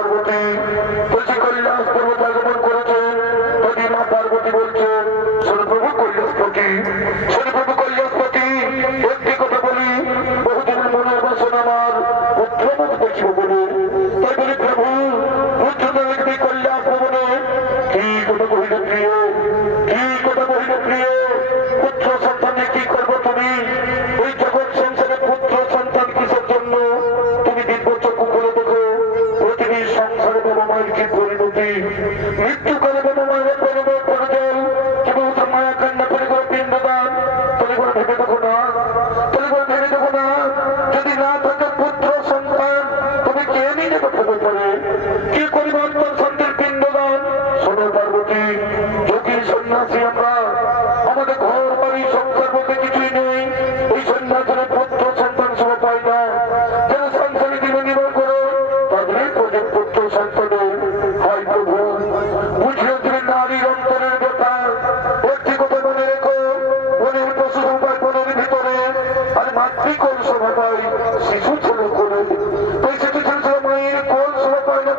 পার্বতী বলছি কৈলাস পর্বত আগমন করেছে। তখন মা পার্বতী বলছে, শোনো প্রভু কৈলাসপতি, শোনো প্রভু কৈলাসপতি, একটি কথা বলি, বহুদিনের মনের বাসনা আমার পুত্রমুখ দেখিব বলে। তাই বলি প্রভু, পুত্রদেবী কৈলাস ভবনে কি কথা কহিল প্রিয়, কি কথা কহিল প্রিয়, পুত্র সন্তানে কি করবো তুমি? ওই জগৎ সংসারে পুত্র সন্তান কিসের জন্য? তুমি দিব্য চক্ষু খুলে দেখো, প্রতিদিন সংসারে বাবা মায়ের কি পরিণতি, মৃত্যুকালে বাবা মায়ের পরিবার পরিজন কেবল মায়া কান্না করে করে পিণ্ডদান। তবে করে ভেবে দেখো না, তবে করে ভেবে দেখো না, যদি না থাকে পুত্র সন্তান তুমি কে নিয়ে নেবে খবর পড়ে, কি করিব অন্তর সন্তানের পিণ্ডদান? শোনো পার্বতী, যোগী সন্ন্যাসী আমরা, আমাদের ঘর বাড়ি সংসার বলতে কিছুই নেই। ওই সন্ন্যাসের পুত্র সন্তান সব পাই না, যেন সংসারে দিনে নির্ভর করে তাদের প্রজেক্ট পুত্র সন্তানের হয় প্রভু। বুঝলে তুমি নারীর অন্তরের ব্যথা, একটি কথা মনে রেখো, মনের পশু উপায় মনের ভিতরে, আর মাতৃকোল শোভা পাই শিশু ছেলে করে। ওই শিশু ছেলে মায়ের কোল শোভা পায় না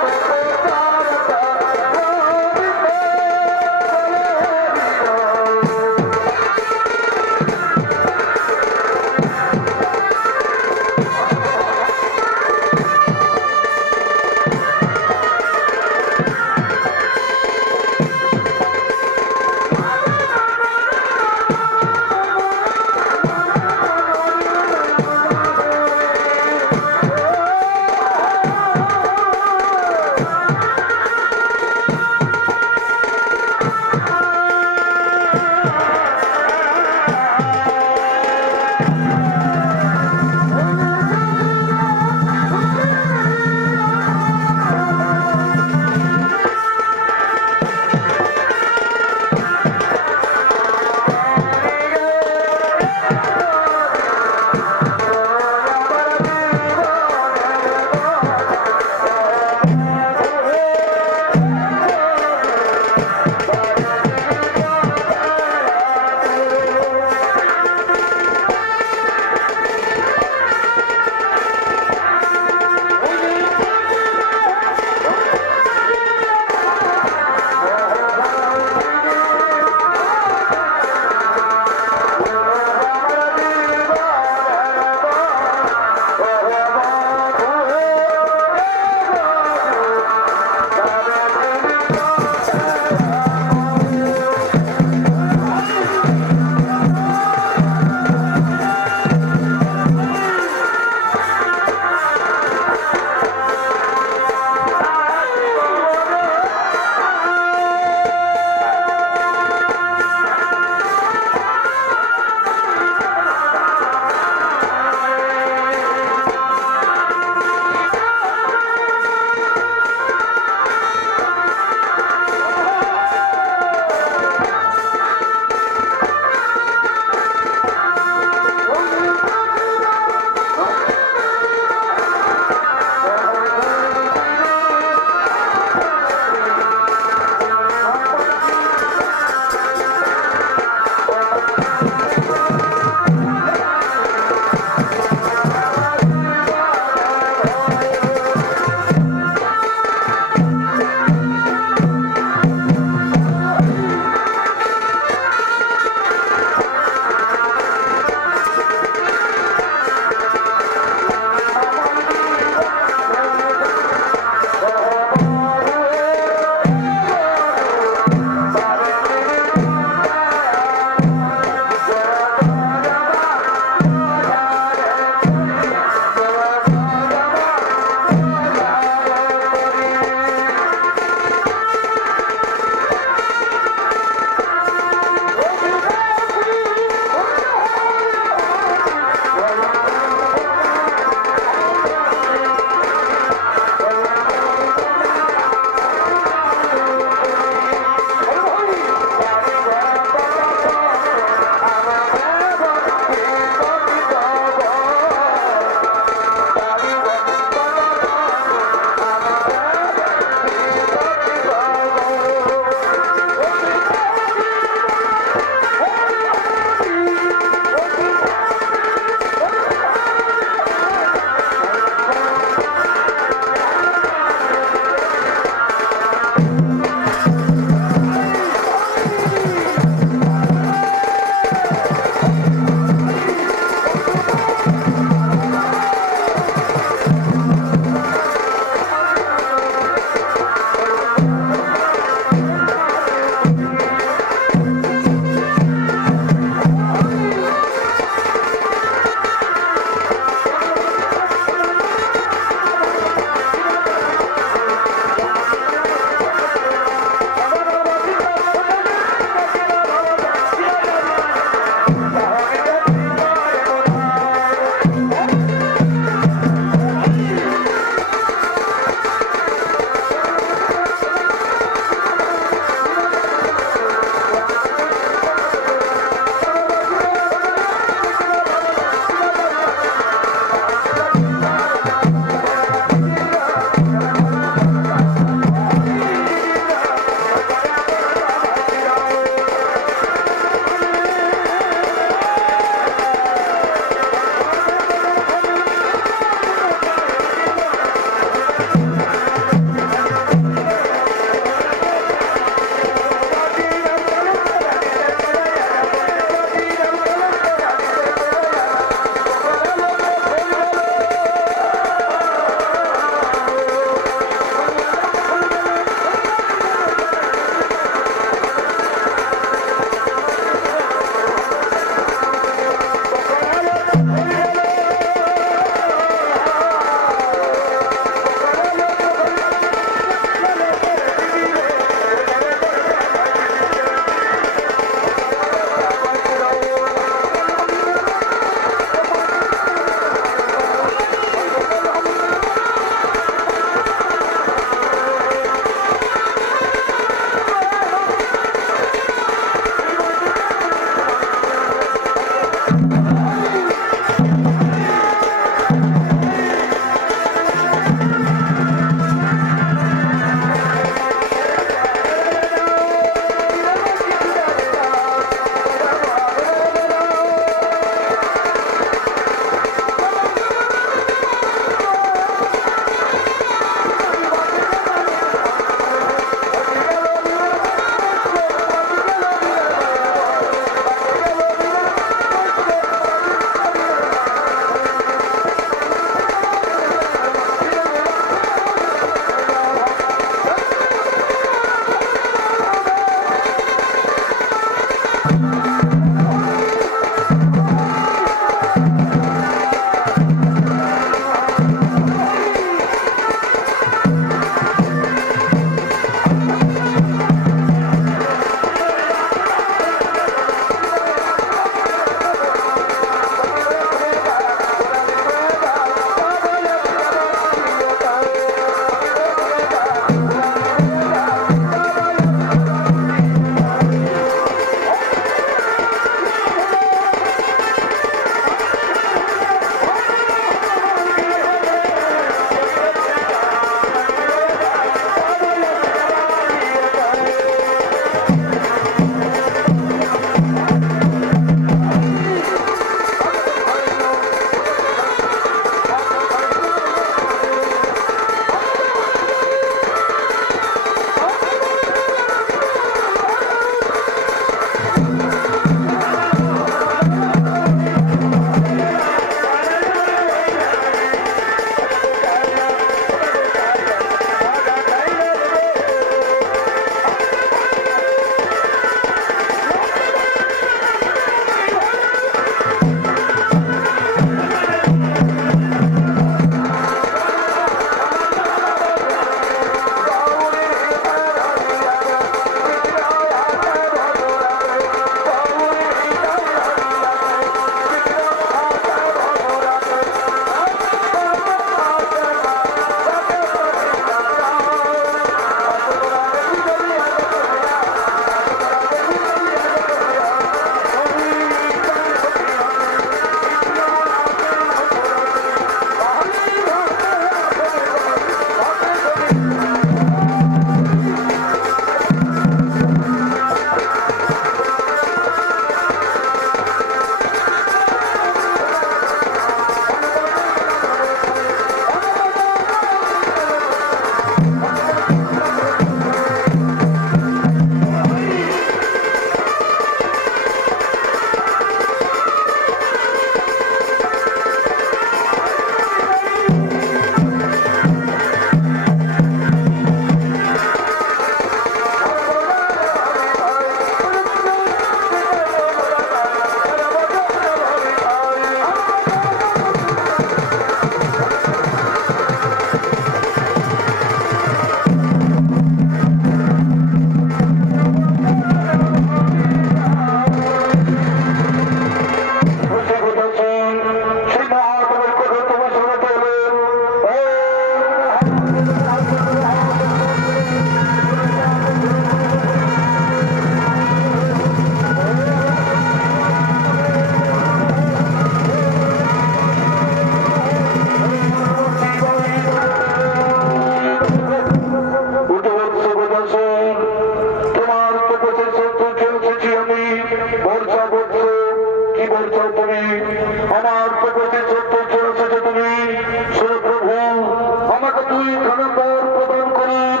বর প্রদান করুন,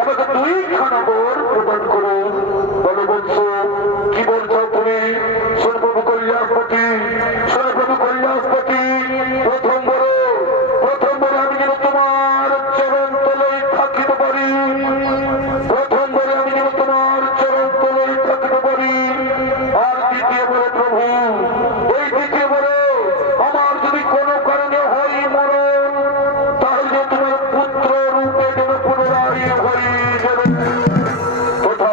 আমাকে দুইখানা বর প্রদান করুন। বলো বলছো, কি বলছো তুমি? শোনো প্রভু কৈলাসপতি, শোনো প্রভু কৈলাসপতি, প্রথম বরে আমি যেন তোমার চরণ তলায় থাকিতে পারি, প্রথম বরে আমি যেন তোমার চরণ তলায় থাকিতে পারি। আর দ্বিতীয় বরে প্রভু, এই দ্বিতীয় বরে আমার যদি কোনো কারণে হয় মরণ, তাহলে তোমার পুত্র রূপে যেন পুনরায় হয়ে যাবে। তথা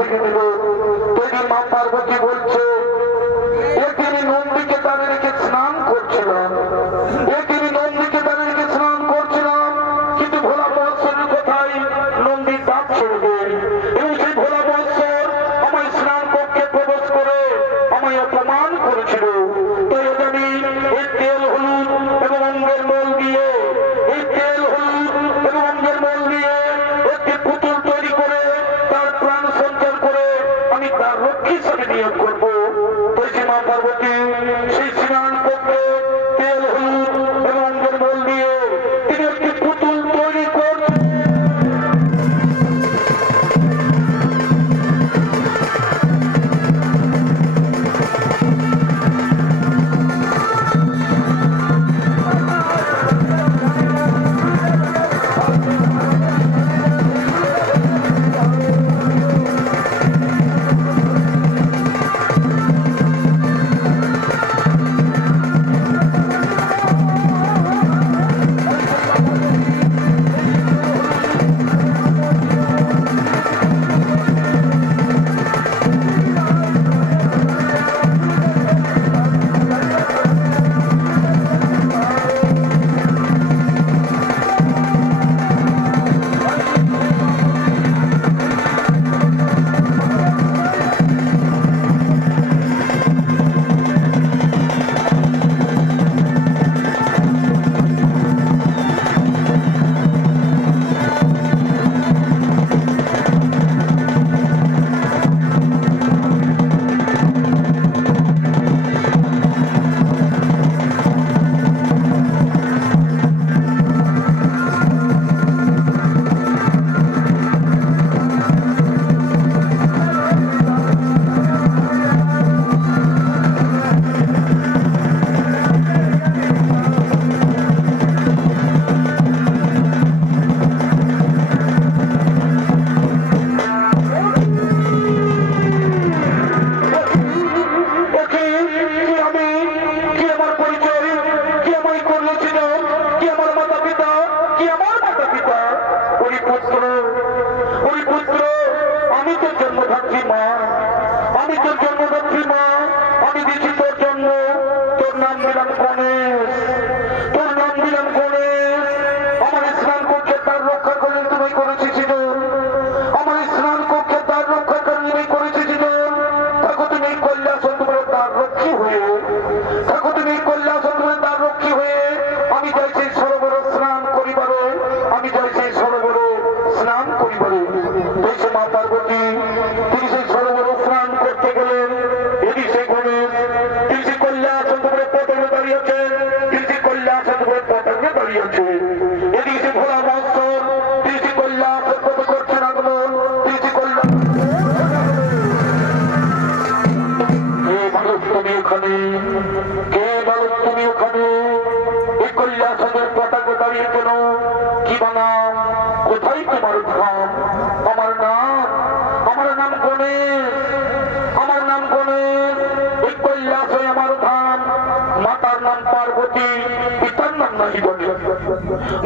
ভেঙে দিল। তৈরি মা পার্বতী বলছে, একদিন নন্দীকে তাদের রেখে স্নান করছিলাম, একদিন নন্দীকে তাদের রেখে স্নান করছিলাম, কিন্তু ভোলা মহোৎসবের কথাই নন্দীর দাঁত ছেড়ে দেয় এবং সেই ভোলা মহোৎসব আমায় স্নান কক্ষে প্রবেশ করে আমায় অপমান করেছিল। তাই আমি এই তেল হলুদ এবং অঙ্গের মল দিয়ে, এই তেল হলুদ এবং অঙ্গের মল দিয়ে একটি পুতুল তৈরি করে তার প্রাণ সঞ্চার করে আমি তার রক্ষী হিসাবে নিয়োগ করবো। তুই মা পার্বতী সেই স্নান কক্ষে তেল হলুদ এবং অঙ্গের মল দিয়ে তিনি একটি পুতুল তৈরি করছেন।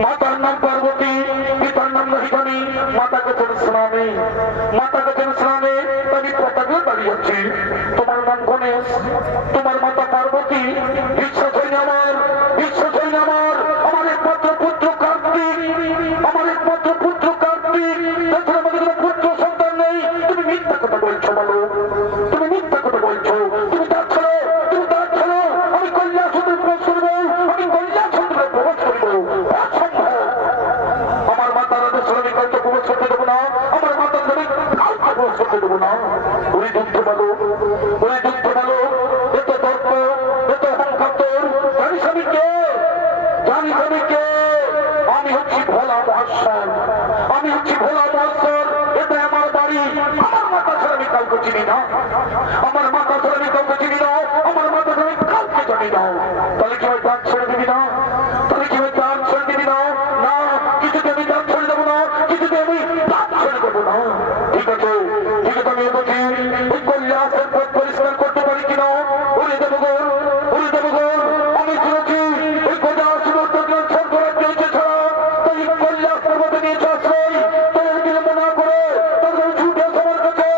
মাতার নাম পার্বতী, পিতার নাম নাহিকানি, মাতা গেছেন স্নানে, মাতা গেছেন স্নানে, আমি পতাকা দাঁড়িয়ে আছি। তোমার নাম গণেশ, তোমার মাতা পার্বতী, বিশ্বাস হয়নি আমার, বিশ্বাস হয়নি আমার, আমার একমাত্র পুত্র কার্তিক, আমার একমাত্র পুত্র কার্তিক, তাছাড়া আমাদের কোনো পুত্র সন্তান নেই। তুমি মিথ্যা কথা বলছো বলো, তুমি মিথ্যা কথা বলছো, তুমি তার ছেলে, তুমি তার ছেলে, আমি কল্যাণ সুন্দর প্রবেশ করবো, আমি কল্যাণ সুন্দর প্রবেশ করবো। আমার মাতার আমি কাউকে প্রবেশ করতে দেবো না, আমার মাতার আমি কাউকে প্রবেশ করতে দেবো না। ওই যুদ্ধ বলো, ওই যুদ্ধ বলো, এত দর্প, এত অহংকার, জানিস আমি কে, জানিস আমি কে? আমি হচ্ছি ভোলা মহাশ্বর, আমি হচ্ছি ভোলা মহাশ্বর। এটা আমার বাড়ি, আমার মাতা ছাড়া আমি কাউকে চিনি না, আমার মাতা ছাড়া আমি কাউকে চিনি না, আমার মাতা ছাড়া আমি কাউকে জানি না। তাহলে কি হয় দাঁত ছেড়ে দিবি না? তাহলে কি হয় দাঁত ছেড়ে দিবি না? না, কিছুতে আমি দাঁত ছেড়ে দেবো না, কিছুতে আমি দাঁত ছেড়ে দেবো না। ঠিক আছে, ঠিক আছে, আমি বলছি ওই কল্যাণের পথ পরিষ্কার করতে পারি কিনা? উড়ে দেবো গো, উড়ে দেবো গো। আমি শুনেছি ওই গোজা সুরক্ষা সরকার চলছে ছাড়া তাই কল্যাণ পর্বতে নিয়েছে আশ্রয়, তাদের বিলম্ব না করে তাদের ছুটে সবার কাছে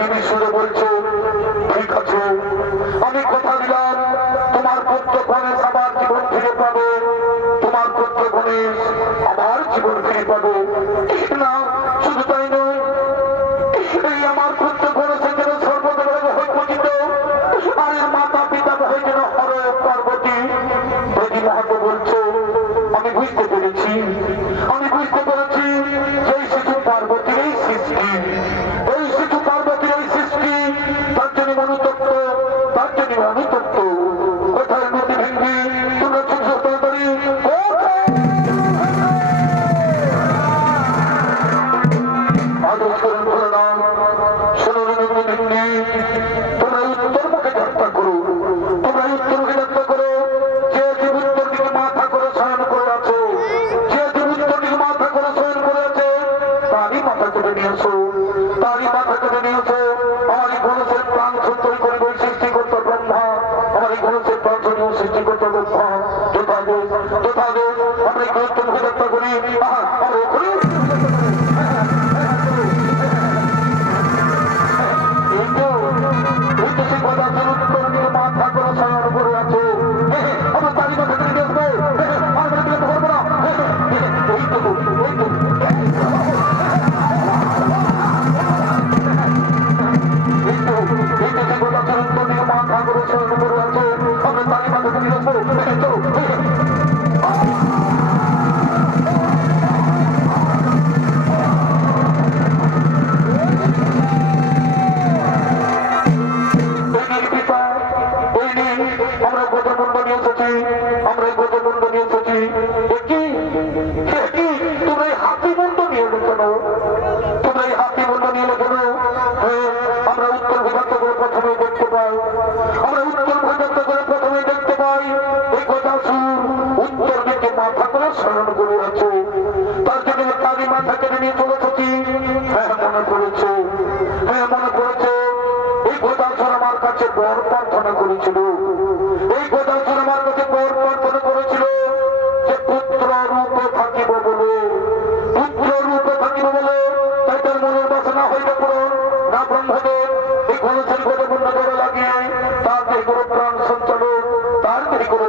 দেবী সুরে বলছে, ঠিক আছে, আমি কথা দিলাম তোমার পুত্র গণেশ আবার জীবন ফিরে পাবে, তোমার পুত্র গণেশ আবার জীবন ফিরে পাবে। না, শুধু তাই নয়, এই আমার পুত্র গণেশের যেন সর্বদা হয়ে পূজিত, আর এর মাতা পিতা হয়ে যেন হর পার্বতী। দেবী মাহাতো বলছে, আমি বুঝতে পেরেছি, আমি বুঝতে পেরেছি যে এই শিশু পার্বতীর এই সৃষ্টি, এই শিশু পার্বতীর এই সৃষ্টি, তার জন্য মনুতত্ত্ব, তার জন্য অনুতত্ত্ব। কোথায় নদী ভেঙ্গি তোমরা ছোট তাড়াতাড়ি আদেশ করেন বলে না, শোনো নদী ভেঙ্গি, তোমরা উত্তর মুখে যাত্রা করো, তোমরা উত্তর মুখে যাত্রা করো। যে জীব উত্তর দিকে মাথা করে শয়ন করে আছে, যে জীব উত্তর দিকে মাথা করে শয়ন করে আছে, তারই মাথা কেটে নিয়ে আসো, তারই মাথা কেটে নিয়ে আসো। আমার এই গণেশের প্রাণ সুন্দর করে বই সৃষ্টিকর্তা ব্রহ্মা, আমার এই গণেশের প্রাণ সুন্দর সৃষ্টিকর্তা ব্রহ্মা। যথাদেশ যথাদেশ আমরা এই গুরুত্ব মুখে যাত্রা করি। আর ওখানে মাথা করে শয়ন করে আছে, আমার তারই মাথা কেটে নিয়ে আসবো, আমরা বিরত করবো না। এই তো এই তো মাথা করে শয়ন করে আছে, আমরা তারই মাথা কেটে নিয়ে আসবো। আমরা গজমুণ্ড নিয়ে এসেছি, আমরা গজমুণ্ড নিয়ে এসেছি। তোমরা এই হাতি মুন্ড নিয়ে এলো কেন? তোমরা এই হাতি মুন্ড নিয়ে এলো কেন? আমরা উত্তর বিভাগ করে প্রথমে দেখতে পাই, আমরা উত্তর বিভাগ করে প্রথমে দেখতে পাই এই গজাসুর উত্তর দিকে মাথা করে শয়ন করে আছে, তার জন্য তারই মাথা কেটে নিয়ে চলে এসেছি। হ্যাঁ মনে পড়েছে, হ্যাঁ মনে পড়েছে, এই গজাসুর আমার কাছে বর প্রার্থনা করেছিল, এই গজাসুর আমার কাছে বর প্রার্থনা করেছিল যে পুত্র রূপে থাকিব বলে, পুত্র রূপে থাকিব বলে, তাই তার মনের বাসনা হইবে পূরণ না। ব্রহ্মদেব এই গণেশের গজমুণ্ড ধরে লাগিয়ে তার দেহ করে প্রাণ সঞ্চালক, তার দেহ করে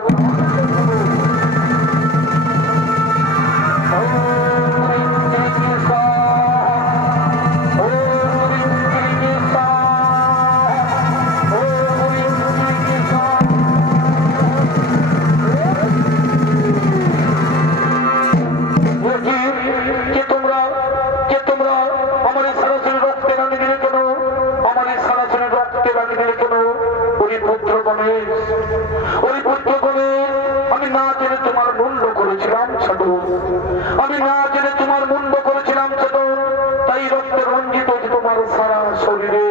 আমি না জেনে তোমার মুন্ড করেছিলাম ছোট, আমি না জেনে তোমার মুন্ড করেছিলাম ছোট, তাই রক্তে রঞ্জিত তোমার সারা শরীরে